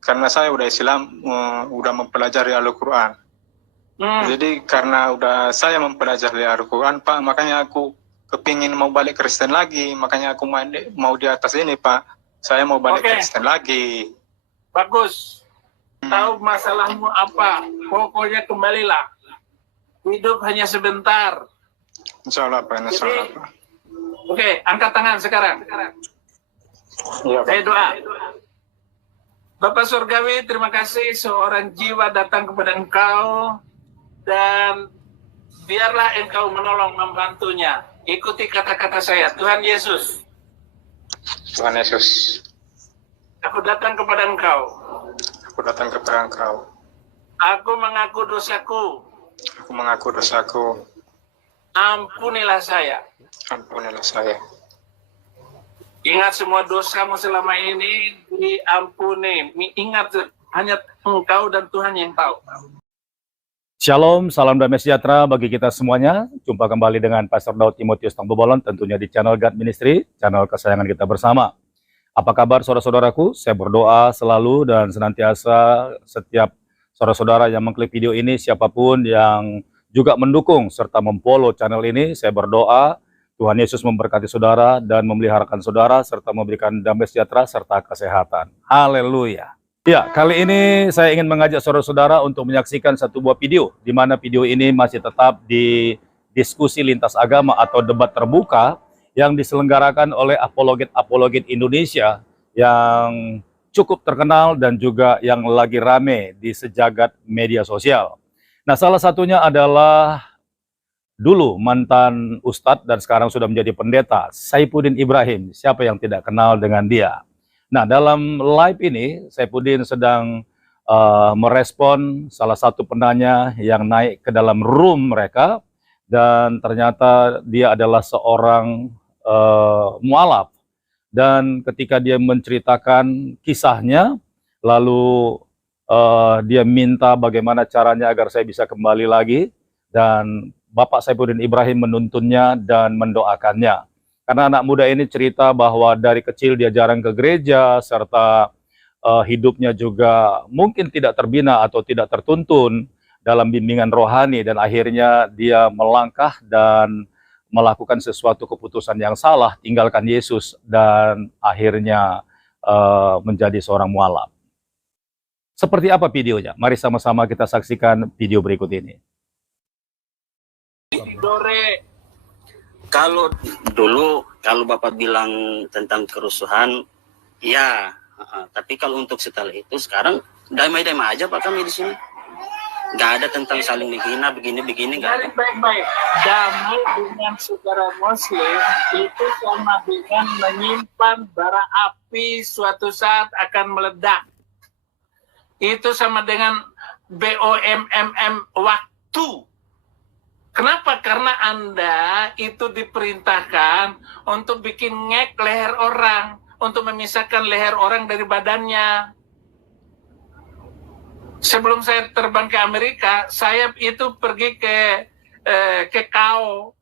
karena saya udah Islam, udah mempelajari Al-Quran. Jadi karena udah saya mempelajari Al-Quran, Pak, makanya aku kepingin mau balik Kristen lagi, makanya aku mau di atas ini, Pak. Saya mau balik Kristen lagi. Bagus. Tahu masalahmu apa? Pokoknya kembalilah. Hidup hanya sebentar. Insya Allah, Pak. Insya Allah, Pak. Oke, angkat tangan sekarang. Ya, saya doa. Bapak Surgawi, terima kasih seorang jiwa datang kepada Engkau, dan biarlah Engkau menolong membantunya. Ikuti kata-kata saya. Tuhan Yesus. Tuhan Yesus. Aku datang kepada Engkau. Aku datang kepada Engkau. Aku mengaku dosaku. Aku mengaku dosaku. Ampunilah saya. Ampunilah saya. Ingat semua dosamu selama ini diampuni. Ingat hanya Engkau dan Tuhan yang tahu. Shalom, salam damai sejahtera bagi kita semuanya. Jumpa kembali dengan Pastor Daud Timotius Tangbobolon, tentunya di channel God Ministry, channel kesayangan kita bersama. Apa kabar saudara-saudaraku? Saya berdoa selalu dan senantiasa setiap saudara-saudara yang mengklik video ini, siapapun yang juga mendukung serta memfollow channel ini, saya berdoa Tuhan Yesus memberkati saudara dan memeliharakan saudara serta memberikan damai sejahtera serta kesehatan. Haleluya. Ya, kali ini saya ingin mengajak saudara-saudara untuk menyaksikan satu buah video, di mana video ini masih tetap di diskusi lintas agama atau debat terbuka yang diselenggarakan oleh apologet-apologet Indonesia yang cukup terkenal dan juga yang lagi rame di sejagat media sosial. Nah, salah satunya adalah dulu mantan ustadz dan sekarang sudah menjadi pendeta, Saifuddin Ibrahim. Siapa yang tidak kenal dengan dia? Nah, dalam live ini, Saifuddin sedang merespon salah satu penanya yang naik ke dalam room mereka, dan ternyata dia adalah seorang mualaf. Dan ketika dia menceritakan kisahnya, lalu dia minta bagaimana caranya agar saya bisa kembali lagi, dan Bapak Saifuddin Ibrahim menuntunnya dan mendoakannya. Karena anak muda ini cerita bahwa dari kecil dia jarang ke gereja, serta hidupnya juga mungkin tidak terbina atau tidak tertuntun dalam bimbingan rohani, dan akhirnya dia melangkah dan melakukan sesuatu keputusan yang salah, tinggalkan Yesus, dan akhirnya menjadi seorang mualaf. Seperti apa videonya? Mari sama-sama kita saksikan video berikut ini. Kalau dulu, kalau Bapak bilang tentang kerusuhan, ya, tapi kalau untuk setelah itu sekarang damai-damai aja Pak kami di sini. Nggak ada tentang saling menghina begini-begini, nggak ada. Baik-baik. Damai dengan saudara Muslim itu sama dengan menyimpan bara api suatu saat akan meledak. Itu sama dengan BOMMM waktu. Kenapa? Karena Anda itu diperintahkan untuk bikin ngek leher orang, untuk memisahkan leher orang dari badannya. Sebelum saya terbang ke Amerika, saya itu pergi ke Kau.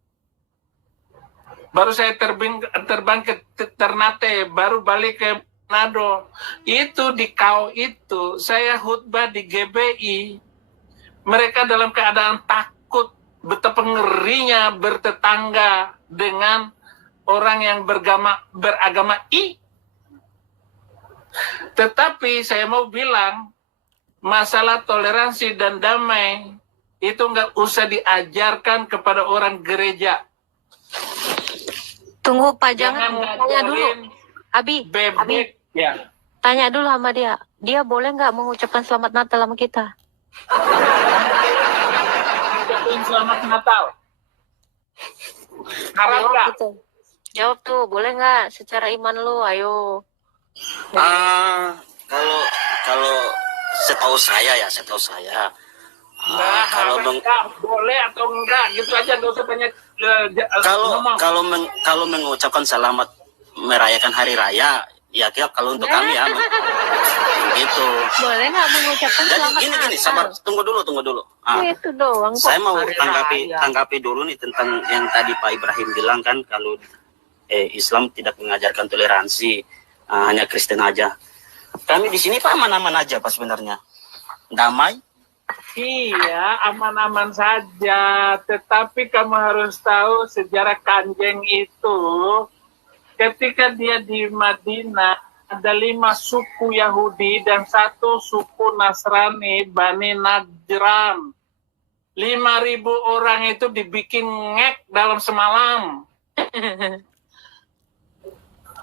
Baru saya terbang ke Ternate, baru balik ke Manado. Itu di Kau itu, saya khutbah di GBI. Mereka dalam keadaan takut, betapa ngerinya bertetangga dengan orang yang beragama I. Tetapi saya mau bilang, masalah toleransi dan damai itu nggak usah diajarkan kepada orang gereja. Tunggu Pak, jangan tanya dulu. Abi, ya. Tanya dulu sama dia. Dia boleh nggak mengucapkan selamat Natal sama kita? Selamat Natal. Harap nggak? Gitu. Jawab tuh, boleh nggak secara iman lu? Ayo. Kalau setahu saya. Nah, kalau boleh atau enggak, gitu aja, nggak usah banyak. Kalau mengucapkan selamat merayakan hari raya, ya kalau untuk kami ya, gitu. Boleh nggak mengucapkan jadi selamat gini, Natal? sabar, tunggu dulu. Itu doang kok. Saya mau tanggapi dulu nih tentang yang tadi Pak Ibrahim bilang kan, kalau Islam tidak mengajarkan toleransi, hanya Kristen aja. Kami di sini Pak aman-aman aja Pak sebenarnya. Damai. Iya, aman-aman saja. Tetapi kamu harus tahu sejarah Kanjeng itu, ketika dia di Madinah, ada 5 suku Yahudi dan 1 suku Nasrani, Bani Najran. 5.000 orang itu dibikin ngek dalam semalam.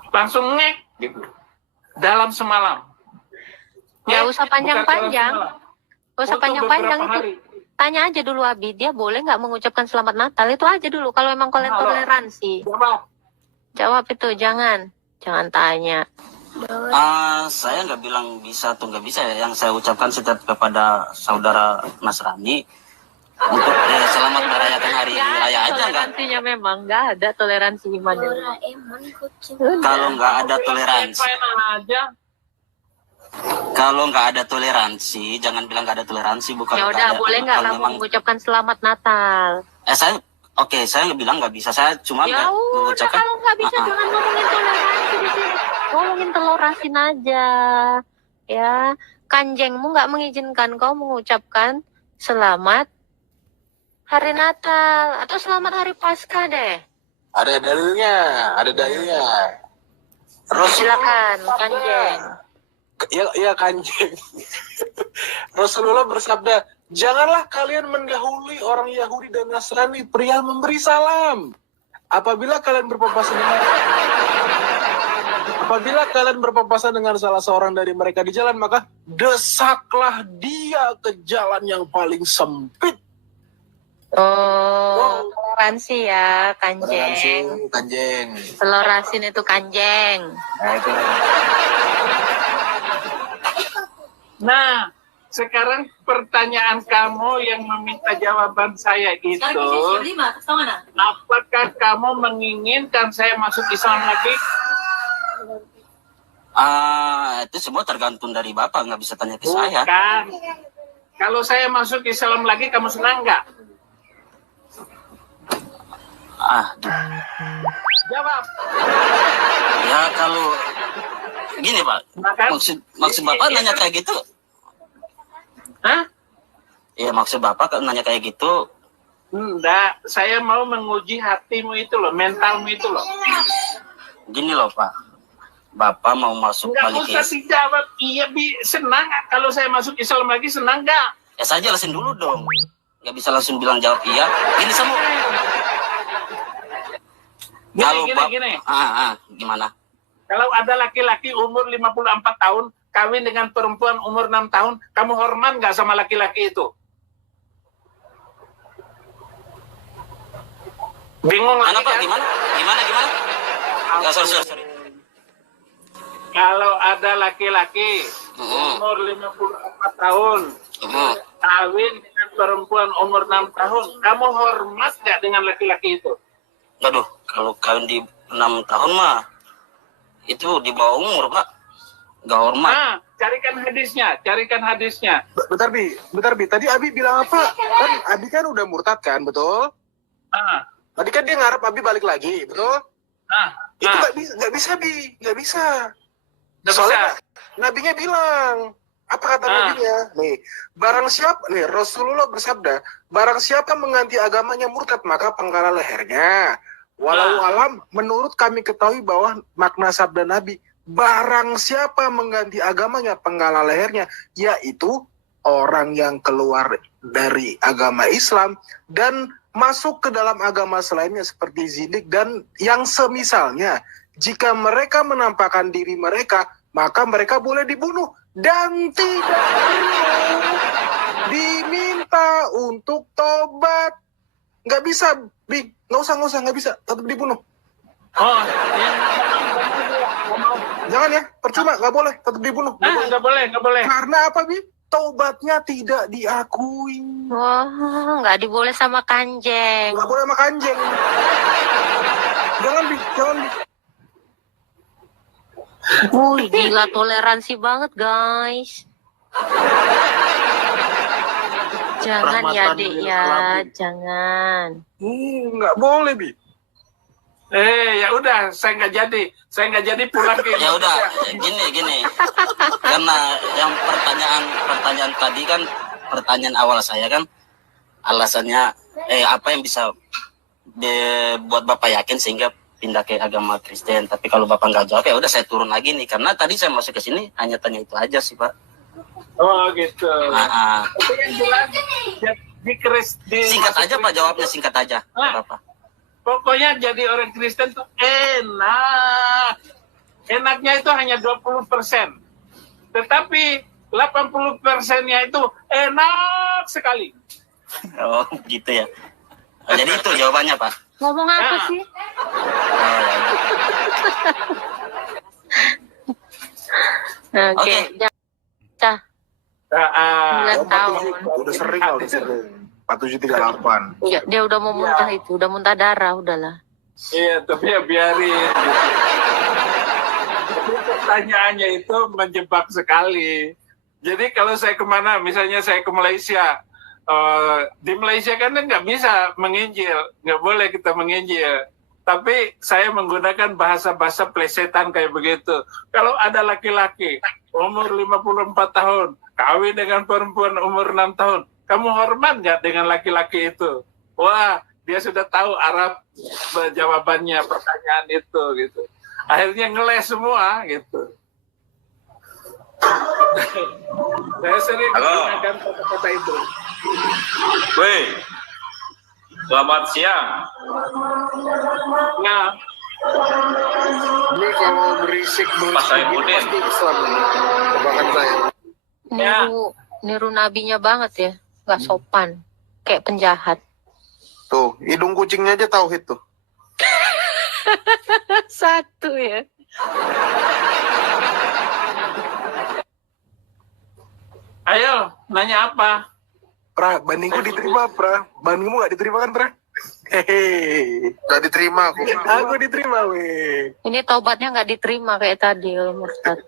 Langsung ngek gitu. Dalam semalam. Nggak usah panjang-panjang. Nggak usah Untuk panjang-panjang beberapa itu. hari. Tanya aja dulu Abi, dia boleh nggak mengucapkan selamat Natal? Itu aja dulu, kalau emang kalian Halo. toleransi. Jawab. Jawab itu, jangan tanya. Saya nggak bilang bisa atau nggak bisa ya. Yang saya ucapkan setiap kepada saudara Nasrani untuk selamat merayakan hari raya aja nggak. Toleransinya memang nggak ada toleransi iman. Kalau nggak ada toleransi, Fine aja. kalau nggak ada toleransi, jangan bilang nggak ada toleransi. Bukan Ya nggak udah, ada. boleh nggak Kalau kamu memang mengucapkan selamat Natal? saya nggak bilang nggak bisa. Saya cuma Ya nggak udah, mengucapkan. kalau nggak bisa jangan ngomongin toleransi di sini. Ngomongin telorasin aja. Ya, kanjengmu nggak mengizinkan kau mengucapkan selamat hari Natal atau selamat hari Paskah deh. Ada dalilnya. Silakan, kanjeng. Ya Kanjeng. Rasulullah bersabda, janganlah kalian mendahului orang Yahudi dan Nasrani perihal memberi salam. Apabila kalian berpapasan dengan salah seorang dari mereka di jalan, maka desaklah dia ke jalan yang paling sempit. Oh, toleransi ya, kanjeng. Kanjeng. Telorasin itu kanjeng. Nah, itu. Nah, sekarang pertanyaan kamu yang meminta jawaban saya itu, apakah kamu menginginkan saya masuk Islam lagi? Itu semua tergantung dari Bapak, nggak bisa tanya ke saya. Bukan. Kalau saya masuk Islam lagi, kamu senang nggak? Jawab. Ya kalau gini Pak, Makan. maksud Bapak nanya kayak gitu? Hah? Ya maksud Bapak nanya kayak gitu. Enggak, saya mau menguji hatimu itu loh, mentalmu itu loh. Gini loh Pak, Bapak mau masuk Enggak balik usah dijawab, iya senang nggak kalau saya masuk Islam lagi, senang nggak? Ya saya jelasin dulu dong. Nggak bisa langsung bilang jawab iya. Ini semua. Kalau Gini. Gimana? Kalau ada laki-laki umur 54 tahun, kawin dengan perempuan umur 6 tahun, kamu hormat nggak sama laki-laki itu? Bingung lagi Pak? kan? Gimana? Ya, sorry. Kalau ada laki-laki umur 54 tahun, kawin dengan perempuan umur 6 tahun, kamu hormat nggak dengan laki-laki itu? Aduh, kalau kawin di 6 tahun mah, itu di bawah umur Pak. Nggak hormat. Nah, carikan hadisnya. Bentar Bi. Tadi Abi bilang apa? Kan Abi kan udah murtad kan, betul? Nah, Tadi kan dia ngarep Abi balik lagi, betul? Itu nggak bisa Bi, nggak bisa. Soalnya Nabinya bilang, apa kata Nabinya? Nih, Rasulullah bersabda, barang siapa mengganti agamanya murtad, maka penggal lehernya. Walau alam, menurut kami ketahui bahwa makna sabda Nabi, barang siapa mengganti agamanya, penggal lehernya, yaitu orang yang keluar dari agama Islam dan masuk ke dalam agama selainnya seperti zindik dan yang semisalnya. Jika mereka menampakkan diri mereka, maka mereka boleh dibunuh dan tidak perlu diminta untuk tobat. Nggak bisa, nggak usah, nggak bisa, tetap dibunuh. Oh, Jangan ya, percuma, nggak boleh, tetap dibunuh. nggak boleh. Karena apa, Bi? Tobatnya tidak diakui. Wah, nggak diboleh sama kanjeng. Nggak boleh sama kanjeng. Jangan, Bi. Wih, gila toleransi banget, guys. Jangan ya, Rahmatan Dek lil ya, alamin. jangan. Nggak boleh, Bi. Ya udah, saya nggak jadi pulang ke Ya udah, Indonesia. gini. Karena yang pertanyaan tadi kan pertanyaan awal saya kan alasannya apa yang bisa buat Bapak yakin sehingga pindah ke agama Kristen. Tapi kalau Bapak nggak jawab ya udah saya turun lagi nih. Karena tadi saya masuk ke sini hanya tanya itu aja sih, Pak. Oh gitu. Tapi yang jelas singkat aja Pak, jawabnya singkat aja. Bapak. Pokoknya jadi orang Kristen tuh enak. Enaknya itu hanya 20%. Tetapi 80%-nya itu enak sekali. Oh gitu ya. Jadi itu jawabannya Pak. Ngomong apa sih? Oke. Cah. 9 tahun. Udah sering. 4738. Ya, dia udah mau muntah itu, udah muntah darah, udahlah. Iya, tapi ya biarin. Tapi pertanyaannya itu menjebak sekali. Jadi kalau saya kemana, misalnya saya ke Malaysia, di Malaysia kan nggak bisa menginjil, nggak boleh kita menginjil. Tapi saya menggunakan bahasa-bahasa plesetan kayak begitu. Kalau ada laki-laki umur 54 tahun, kawin dengan perempuan umur 6 tahun, kamu hormat nggak dengan laki-laki itu? Wah, dia sudah tahu Arab jawabannya pertanyaan itu gitu. Akhirnya ngeles semua gitu. Saya sering menggunakan kata-kata itu. Woi, selamat siang. Nah, Ini kalau berisik Pak Saifuddin. pasti Islam. Kebangan saya. Niru nabinya banget ya, nggak sopan, kayak penjahat. Tuh, hidung kucingnya aja tauhid tuh. Satu ya. ayo, nanya apa? Pra, bandingku diterima, Pra. Bandingmu nggak diterima kan, Pra? Hehehe. Nggak diterima aku. Aku diterima, weh. Ini taubatnya nggak diterima kayak tadi, kalau Murtad.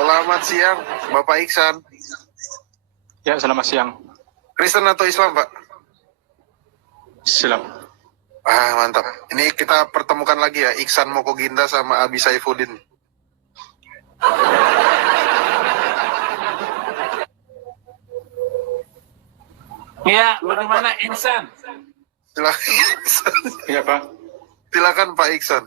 Selamat siang, Bapak Iksan. Ya, selamat siang. Kristen atau Islam, Pak? Islam. Mantap. Ini kita pertemukan lagi ya, Iksan Mokoginda sama Abi Saifuddin. Iya, bagaimana Insan? Silakan. Iya, Pak. Silakan Pak Iksan.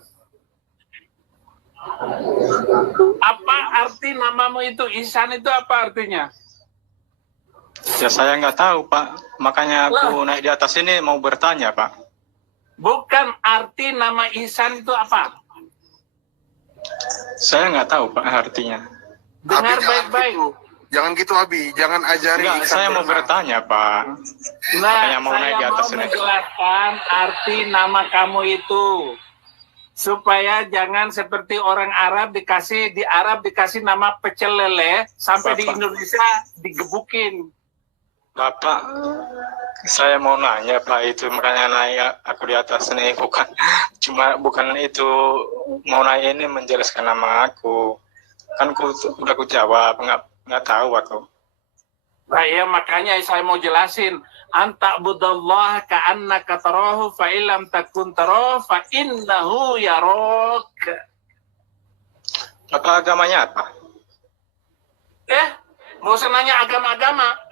Apa arti namamu itu? Ihsan itu apa artinya? Ya, saya nggak tahu, Pak. Makanya aku naik di atas ini mau bertanya, Pak. Bukan arti nama Ihsan itu apa? Saya nggak tahu, Pak, artinya. Dengar Abi, baik-baik. Jangan gitu, Abi. Jangan ajari. Enggak, Iksan saya mau bertanya, Pak. Nah, Makanya mau saya naik di atas mau ini. menjelaskan arti nama kamu itu. Supaya jangan seperti orang Arab di Arab dikasih nama pecel lele, sampai di Bapak. Indonesia digebukin. Bapak, saya mau nanya, Pak, itu makanya naik aku di atas ini bukan itu mau naik ini menjelaskan nama aku. Kan udah aku jawab, nggak tahu aku. Nah ya makanya saya mau jelasin. Anta budallah ka'annaka tarahu fa illam takun tarahu fa innahu yarok. Apa agamanya apa? Mau nanya agama-agama?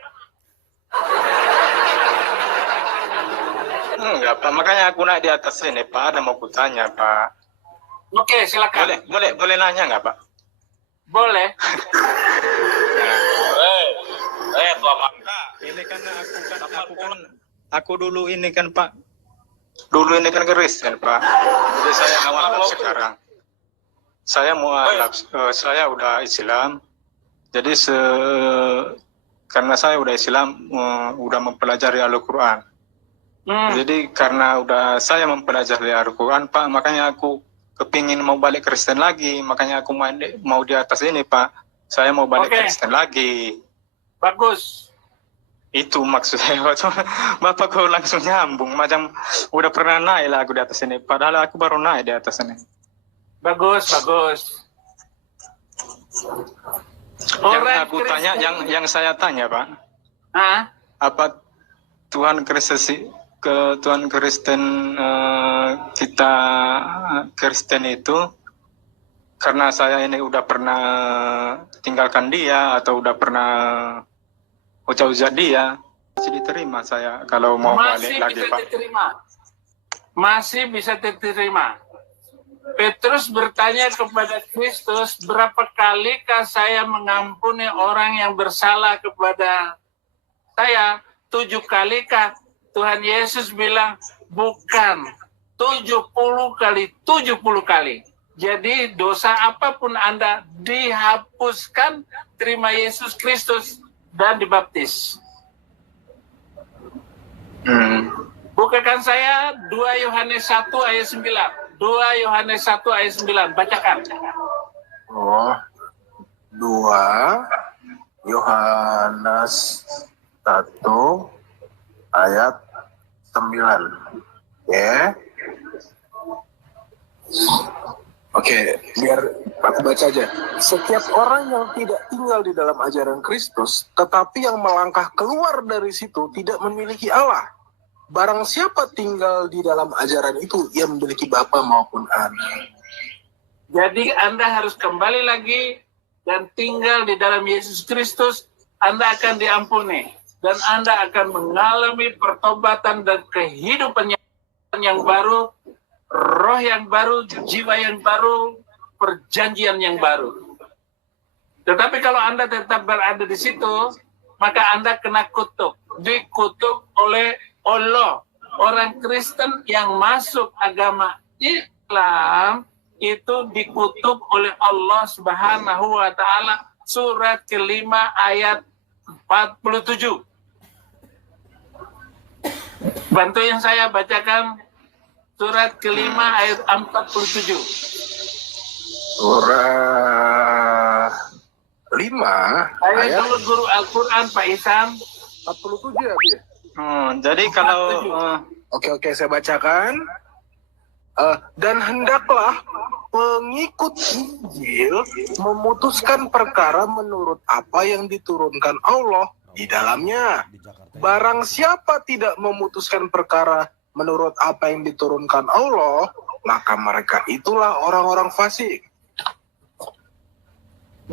Enggak, Pak. Makanya aku naik di atas ini, Pak. Ada mau kutanya, Pak. Oke, silakan. Boleh nanya nggak, Pak? Boleh. Tua Bangka. Ini kan aku dulu ini kan, Pak. Dulu ini kan Kristen, Pak. Jadi saya mualaf sekarang. Saya mualaf, saya udah Islam. Jadi karena saya udah Islam, udah mempelajari Al-Quran. Jadi karena udah saya mempelajari Al-Quran, Pak, makanya aku kepingin mau balik Kristen lagi. Makanya aku mau di atas ini, Pak. Saya mau balik Kristen lagi. Bagus. Itu maksudnya. Bapak kok langsung nyambung. Macam udah pernah naik lah aku di atas ini. Padahal aku baru naik di atas ini. Bagus. Yang ke Tuhan Kristen, kita Kristen itu karena saya ini udah pernah tinggalkan dia atau udah pernah ucap-ucap dia, masih diterima saya kalau mau balik lagi, Pak. Masih bisa diterima. Petrus bertanya kepada Kristus, berapa kalikah saya mengampuni orang yang bersalah kepada saya? 7 kalikah? Tuhan Yesus bilang, bukan. 70 kali, 70 kali. Jadi dosa apapun Anda dihapuskan, terima Yesus Kristus dan dibaptis. Bukakan saya 2 Yohanes 1 ayat 9. 2 Yohanes 1 ayat 9. Bacakan. 2 Yohanes 1 ayat 9. Ya. Oke, biar aku baca aja. Setiap orang yang tidak tinggal di dalam ajaran Kristus, tetapi yang melangkah keluar dari situ tidak memiliki Allah. Barang siapa tinggal di dalam ajaran itu, ia memiliki Bapa maupun Anak. Jadi Anda harus kembali lagi dan tinggal di dalam Yesus Kristus, Anda akan diampuni. Dan Anda akan mengalami pertobatan dan kehidupan yang baru, roh yang baru, jiwa yang baru, perjanjian yang baru. Tetapi kalau Anda tetap berada di situ, maka Anda kena kutuk. Dikutuk oleh Allah. Orang Kristen yang masuk agama Islam itu dikutuk oleh Allah Subhanahu wa Ta'ala. Surat kelima ayat 47. Bantuin saya bacakan surat kelima ayat 47. Surah 5 ayat Kalau guru Al-Quran Pak Ihsan 47 ya, Bi? Jadi kalau Oke, saya bacakan. Dan hendaklah pengikut Injil memutuskan perkara menurut apa yang diturunkan Allah di dalamnya. Barang siapa tidak memutuskan perkara menurut apa yang diturunkan Allah, maka mereka itulah orang-orang fasik.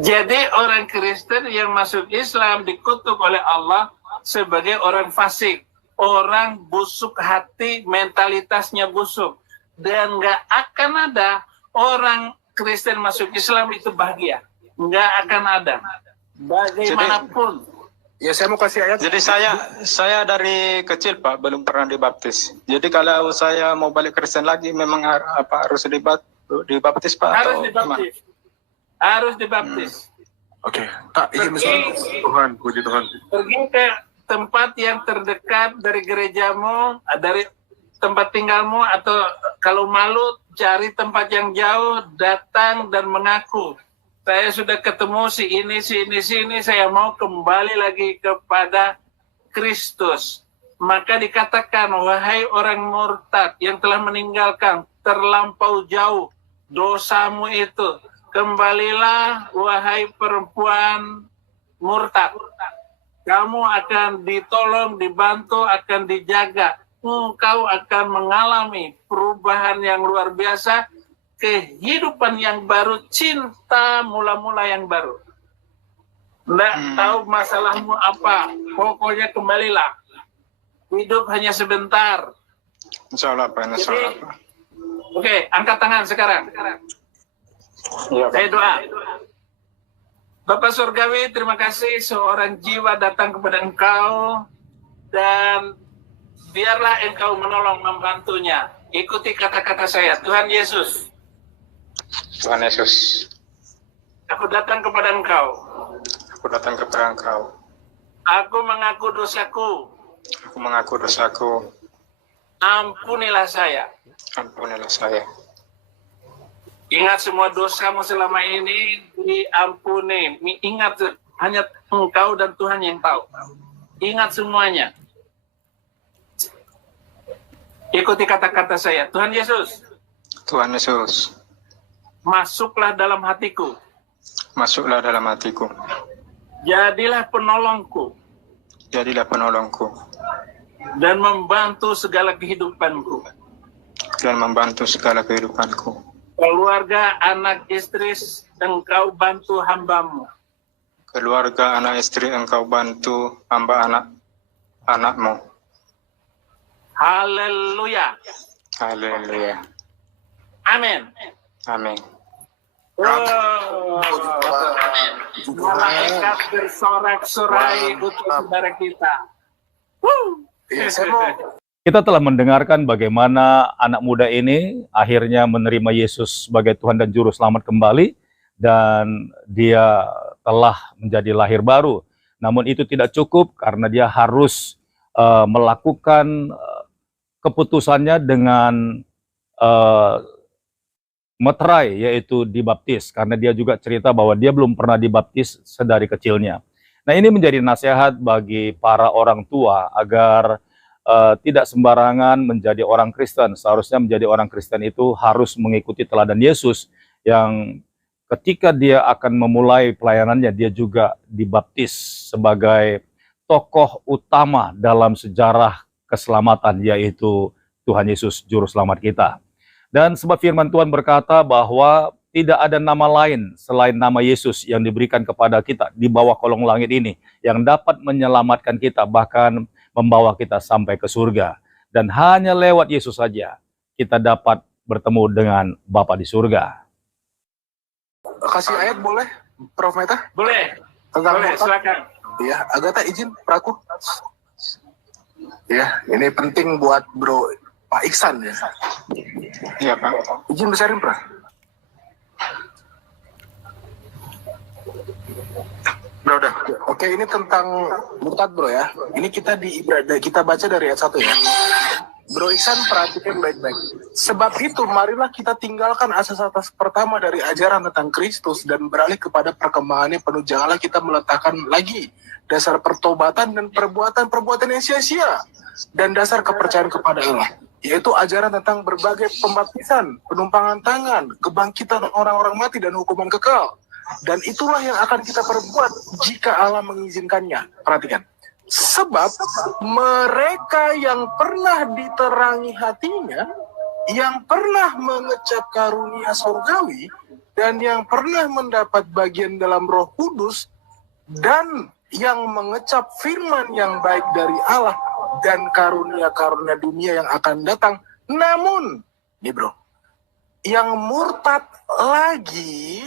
Jadi orang Kristen yang masuk Islam dikutuk oleh Allah sebagai orang fasik, orang busuk hati, mentalitasnya busuk. Dan nggak akan ada orang Kristen masuk Islam itu bahagia. Nggak akan ada. Bagaimanapun. Ya, saya mau kasih ayat. Jadi saya dari kecil, Pak, belum pernah dibaptis. Jadi kalau saya mau balik Kristen lagi, memang harus dibaptis, Pak? Harus dibaptis. Harus dibaptis. Oke, Kak, izin Tuhan, puji Tuhan. Pergi ke tempat yang terdekat dari gerejamu, dari tempat tinggalmu, atau kalau malu cari tempat yang jauh, datang dan mengaku. Saya sudah ketemu si ini, saya mau kembali lagi kepada Kristus. Maka dikatakan, wahai orang murtad yang telah meninggalkan terlampau jauh dosamu itu, kembalilah wahai perempuan murtad. Kamu akan ditolong, dibantu, akan dijaga. Engkau akan mengalami perubahan yang luar biasa, kehidupan yang baru, cinta mula-mula yang baru. Nggak tahu masalahmu apa, pokoknya kembalilah. Hidup hanya sebentar. Insya Allah, Pak. Insya Allah, Pak. Oke, angkat tangan sekarang. Ya, Pak. Saya doa. Bapak Surgawi, terima kasih seorang jiwa datang kepada Engkau, dan biarlah Engkau menolong membantunya. Ikuti kata-kata saya. Tuhan Yesus. Tuhan Yesus. Aku datang kepada Engkau. Aku datang kepada Engkau. Aku mengaku dosaku. Aku mengaku dosaku. Ampunilah saya. Ampunilah saya. Ingat semua dosamu selama ini diampuni. Ingat hanya Engkau dan Tuhan yang tahu. Ingat semuanya. Ikuti kata-kata saya. Tuhan Yesus. Tuhan Yesus. Masuklah dalam hatiku. Masuklah dalam hatiku. Jadilah penolongku. Jadilah penolongku. dan membantu segala kehidupanku. Dan membantu segala kehidupanku. Keluarga, anak, istri, Engkau bantu hamba-Mu. Keluarga, anak, istri, Engkau bantu hamba anak-Mu. Haleluya. Haleluya. Amin. Amin. Malaikat bersorak-sorai untuk saudara kita. Kita telah mendengarkan bagaimana anak muda ini akhirnya menerima Yesus sebagai Tuhan dan Juru Selamat kembali, dan dia telah menjadi lahir baru. Namun itu tidak cukup karena dia harus melakukan keputusannya dengan meterai, yaitu dibaptis, karena dia juga cerita bahwa dia belum pernah dibaptis sedari kecilnya. Nah, ini menjadi nasihat bagi para orang tua agar tidak sembarangan menjadi orang Kristen. Seharusnya menjadi orang Kristen itu harus mengikuti teladan Yesus, yang ketika dia akan memulai pelayanannya, dia juga dibaptis sebagai tokoh utama dalam sejarah keselamatan, yaitu Tuhan Yesus Juru Selamat kita. Dan sebab firman Tuhan berkata bahwa tidak ada nama lain selain nama Yesus yang diberikan kepada kita di bawah kolong langit ini yang dapat menyelamatkan kita, bahkan membawa kita sampai ke surga. Dan hanya lewat Yesus saja kita dapat bertemu dengan Bapa di surga. Kasih ayat boleh, Prof Meta? Boleh. Tentang Boleh, silakan. Ya, Agatha izin, Praku. Ya, ini penting buat Bro Pak Iksan ya. Iya, Pak. Izin besarin, Pra. Bro, udah. Oke, ini tentang murtad, Bro ya. Ini kita kita baca dari ayat 1 ya. Bro Iksan, perhatikan baik-baik. Sebab itu, marilah kita tinggalkan asas-asas pertama dari ajaran tentang Kristus dan beralih kepada perkembangannya penuh. Janganlah kita meletakkan lagi dasar pertobatan dan perbuatan-perbuatan yang sia-sia dan dasar kepercayaan kepada Allah, yaitu ajaran tentang berbagai pembaptisan, penumpangan tangan, kebangkitan orang-orang mati, dan hukuman kekal. Dan itulah yang akan kita perbuat jika Allah mengizinkannya. Perhatikan. Sebab mereka yang pernah diterangi hatinya, yang pernah mengecap karunia surgawi, dan yang pernah mendapat bagian dalam Roh Kudus, dan yang mengecap firman yang baik dari Allah, dan karunia-karunia dunia yang akan datang. Namun, nih bro, yang murtad lagi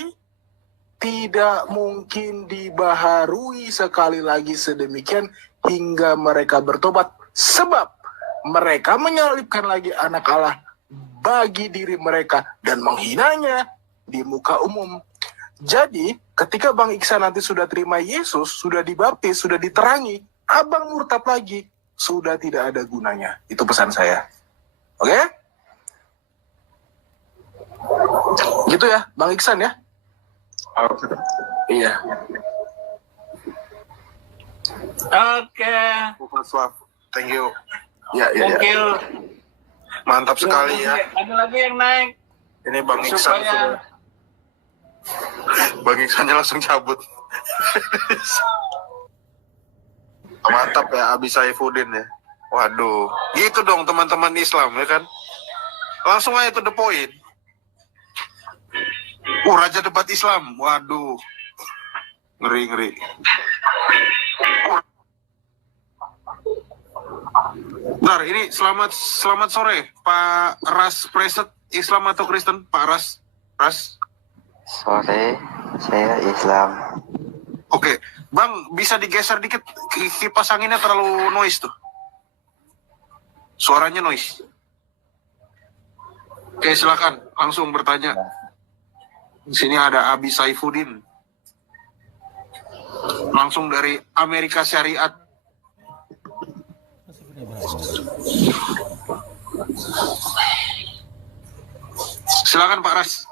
tidak mungkin dibaharui sekali lagi sedemikian hingga mereka bertobat, sebab mereka menyalibkan lagi anak Allah bagi diri mereka dan menghinanya di muka umum. Jadi ketika Bang Iksan nanti sudah terima Yesus, sudah dibaptis, sudah diterangi, abang murtad lagi, sudah tidak ada gunanya. Itu pesan saya. Oke? Gitu ya, Bang Iksan ya? Oke. Iya. Oke. Thank you. Ya, Thank you. Mantap sekali ya. Ada lagi yang naik. Ini Bang Iksan Supaya sudah. Bang Iksannya langsung cabut. Mantap ya, Abi Saifuddin ya. Waduh, gitu dong teman-teman Islam ya kan. Langsung aja to the point. Raja debat Islam. Waduh. Ngeri. Bentar, ini selamat sore Pak Ras Preset, Islam atau Kristen? Pak Ras. Sore, saya Islam. Oke, Bang, bisa digeser dikit, kipas anginnya terlalu noise tuh. Suaranya noise. Oke, silakan langsung bertanya. Di sini ada Abi Saifuddin. Langsung dari Amerika Syariat. Silakan Pak Ras.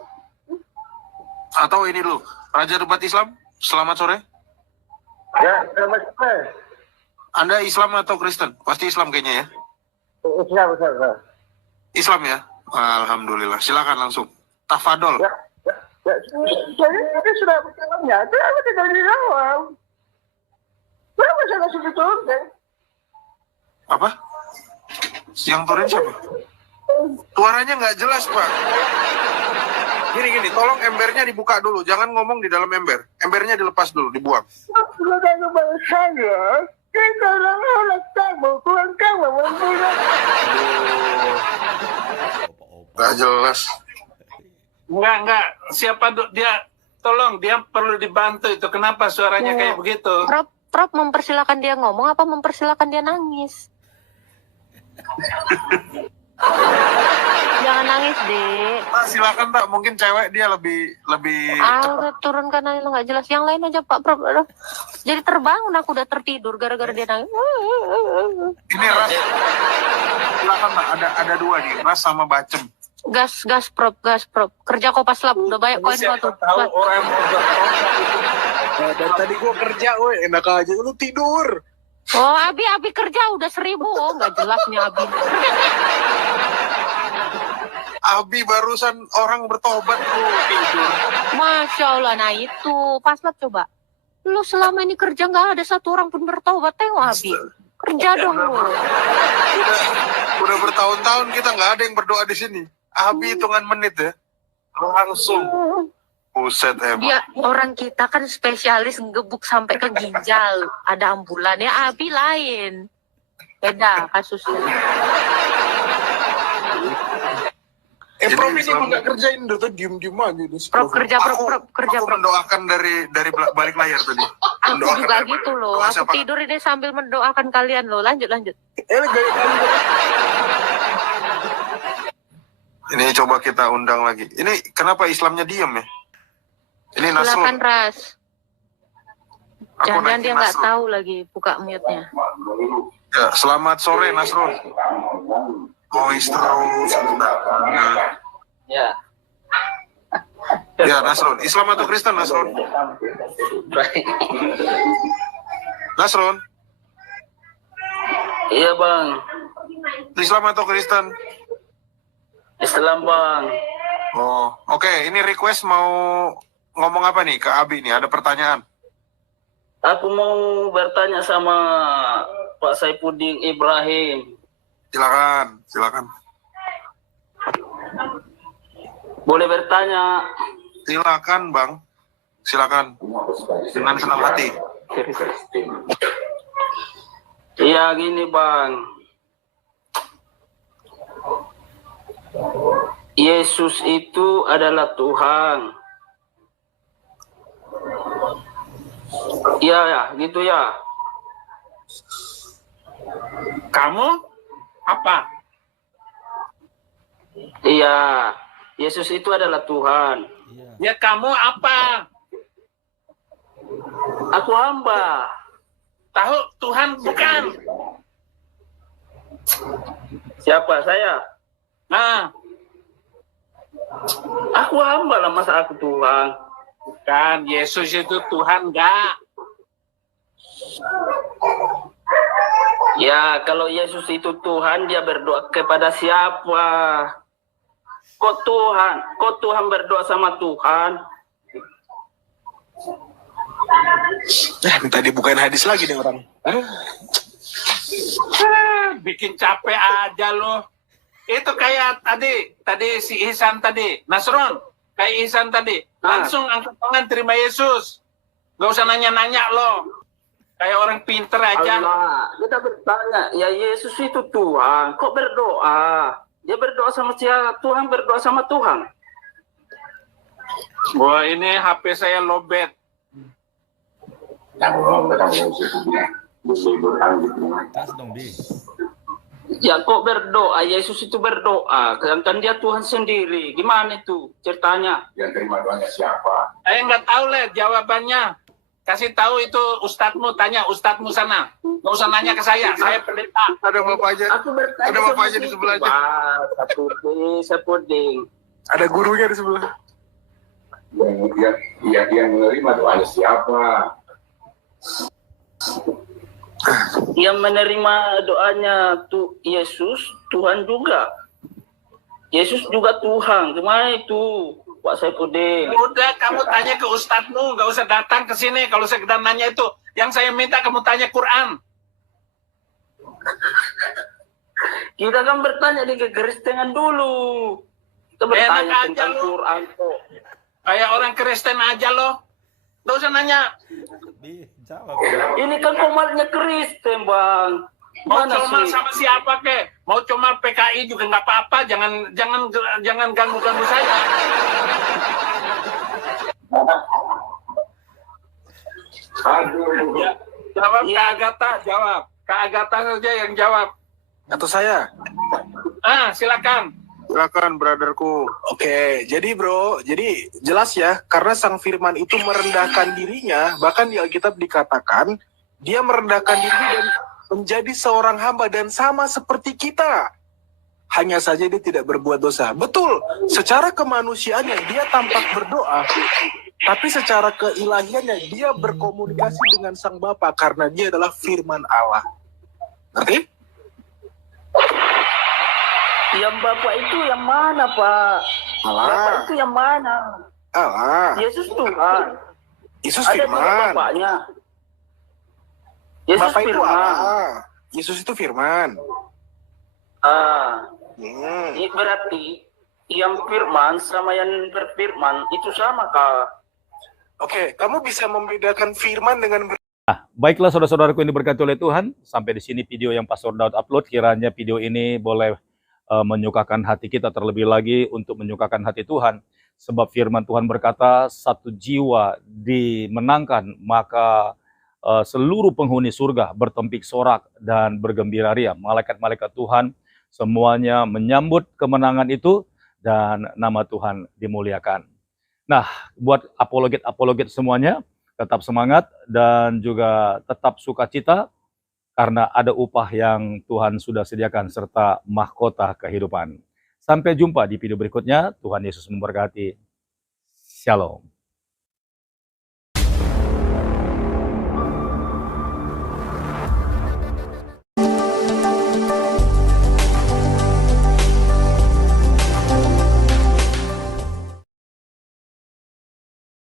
Atau ini dulu, Raja Debat Islam. Selamat sore. Ya, selamat sore. Anda Islam atau Kristen? Pasti Islam kayaknya ya. Islam. Islam ya. Alhamdulillah. Silakan langsung. Tafadol. Ya, saya sudah bertanya. Kenapa tidak dijawab? Kenapa saya langsung dituntut? Apa? Yang turun siapa? Suaranya nggak jelas, Pak. Gini, tolong embernya dibuka dulu. Jangan ngomong di dalam ember. Embernya dilepas dulu, dibuang. Nggak jelas. Enggak. Siapa dia? Tolong, dia perlu dibantu itu. Kenapa suaranya kayak begitu? Prof mempersilakan dia ngomong apa mempersilakan dia nangis? Jangan nangis, Dek. Nah, silakan, Pak. Mungkin cewek dia lebih Udah turunkan aja, nggak jelas. Yang lain aja, Pak Prof. Aduh. Jadi terbangun, aku udah tertidur gara-gara dia nangis. Ini ras. Silakan, Pak. Ada dua nih, ras sama bacem. Gas Prof. Kerja Kopas Lab udah banyak koin gua tuh. Tahu orang mau bertobat. Dari tadi gua kerja, woi, enak aja lu tidur. Oh, Abi kerja udah 1000. Oh, nggak jelas nih Abi. Abi barusan orang bertobat lu tidur. Masya Allah, nah itu pas Lab coba. Lu selama ini kerja nggak ada satu orang pun bertobat, tengok Abi. Kerja dong lu. Udah bertahun-tahun kita nggak ada yang berdoa di sini. Abi hitungan menit ya, langsung. Buset emang. Dia orang kita kan spesialis ngebuk sampai ke ginjal. Ada ambulan ya, Abi lain. Beda kasusnya. Prof ini emang nggak kerjain tuh, diem aja. Prof kerja. Aku mendoakan dari balik layar tadi. Aku juga gitu loh. Aku tidur ini sambil mendoakan kalian loh. Lanjut. Ini coba kita undang lagi. Ini kenapa Islamnya diem ya? Ini Nasrul. Silakan Ras. Jangan dia nggak tahu lagi buka mute-nya. Ya, selamat sore Nasrul. Voice terus. Ya. Ya Nasrul. Islam atau Kristen Nasrul? Nasrul. Iya bang. Islam atau Kristen? Islam bang. Oh, oke. Ini request mau ngomong apa nih ke Abi nih? Ada pertanyaan. Aku mau bertanya sama Pak Saifuddin Ibrahim. Silakan. Boleh bertanya? Silakan Bang. Silakan. Dengan senang hati. Iya gini bang. Yesus itu adalah Tuhan. Iya ya, gitu ya. Kamu apa? Iya, Yesus itu adalah Tuhan. Ya kamu apa? Aku hamba. Tahu Tuhan bukan? Siapa saya? Nah, Aku hamba lah, masa aku Tuhan. kan Yesus itu Tuhan enggak? Ya, kalau Yesus itu Tuhan, dia berdoa kepada siapa? Kok Tuhan berdoa sama Tuhan? Tadi bukain hadis lagi nih orang. Bikin capek aja loh. Itu kayak tadi si Ihsan tadi, Nasron, kayak Ihsan tadi, langsung angkat tangan terima Yesus. Gak usah nanya-nanya loh. Kayak orang pinter aja. Allah, kita bertanya, ya Yesus itu Tuhan, kok berdoa? Dia berdoa sama siapa? Tuhan berdoa sama Tuhan. Wah, ini HP saya lowbat. Ya kok berdoa? Yesus itu berdoa, kan dia Tuhan sendiri. Gimana itu ceritanya? Yang terima doanya siapa? Saya nggak tahu lah jawabannya. Kasih tahu itu ustadzmu, tanya ustadzmu sana. Nggak usah nanya ke saya pendeta. Ada bapak aja. Aku bertanya Ada bapak aja di sebelahnya. Sepuding. Ada gurunya di sebelah. Yang menerima doanya siapa? Yang menerima doanya Yesus, Tuhan juga. Yesus juga Tuhan. Gimana itu, Pak Saifuddin? Udah, kamu tanya ke ustadzmu, nggak usah datang ke sini. Kalau sekedar nanya itu, yang saya minta kamu tanya Quran. Kita kan bertanya di kekristenan dulu. Kita bertanya tentang Quran kok. Kayak orang Kristen aja loh. Nggak usah nanya. Ini kan komarnya Kristen, Bang. Mau comar sama siapa kek? Mau comar PKI juga nggak apa-apa. Jangan ganggu saya. Aduh. Ya, jawab Kak Agatha, jawab. Kak Agatha saja yang jawab. Atau saya? Silakan. Silakan, brotherku. Oke, jadi bro, jadi jelas ya, karena Sang Firman itu merendahkan dirinya, bahkan di Alkitab dikatakan, dia merendahkan diri dan menjadi seorang hamba dan sama seperti kita. Hanya saja dia tidak berbuat dosa. Betul, secara kemanusiaannya dia tampak berdoa, tapi secara keilahiannya dia berkomunikasi dengan Sang Bapa karena dia adalah firman Allah. Ngerti? Yang Bapak itu yang mana, Pak? Allah. Bapak itu yang mana? Allah. Yesus Tuhan. Yesus Ada firman. juga Bapaknya. Yesus Bapak itu firman. Allah. Yesus itu firman. Ini berarti yang firman sama yang berfirman itu sama, Kak. Oke, kamu bisa membedakan firman dengan Baiklah saudara-saudaraku yang diberkati oleh Tuhan, sampai di sini video yang Pastor Daud upload. Kiranya video ini boleh menyukakan hati kita terlebih lagi untuk menyukakan hati Tuhan. Sebab firman Tuhan berkata, satu jiwa dimenangkan, maka seluruh penghuni surga bertempik sorak dan bergembira ria. Malaikat-malaikat Tuhan semuanya menyambut kemenangan itu dan nama Tuhan dimuliakan. Nah, buat apologet semuanya, tetap semangat dan juga tetap sukacita karena ada upah yang Tuhan sudah sediakan serta mahkota kehidupan. Sampai jumpa di video berikutnya. Tuhan Yesus memberkati. Shalom.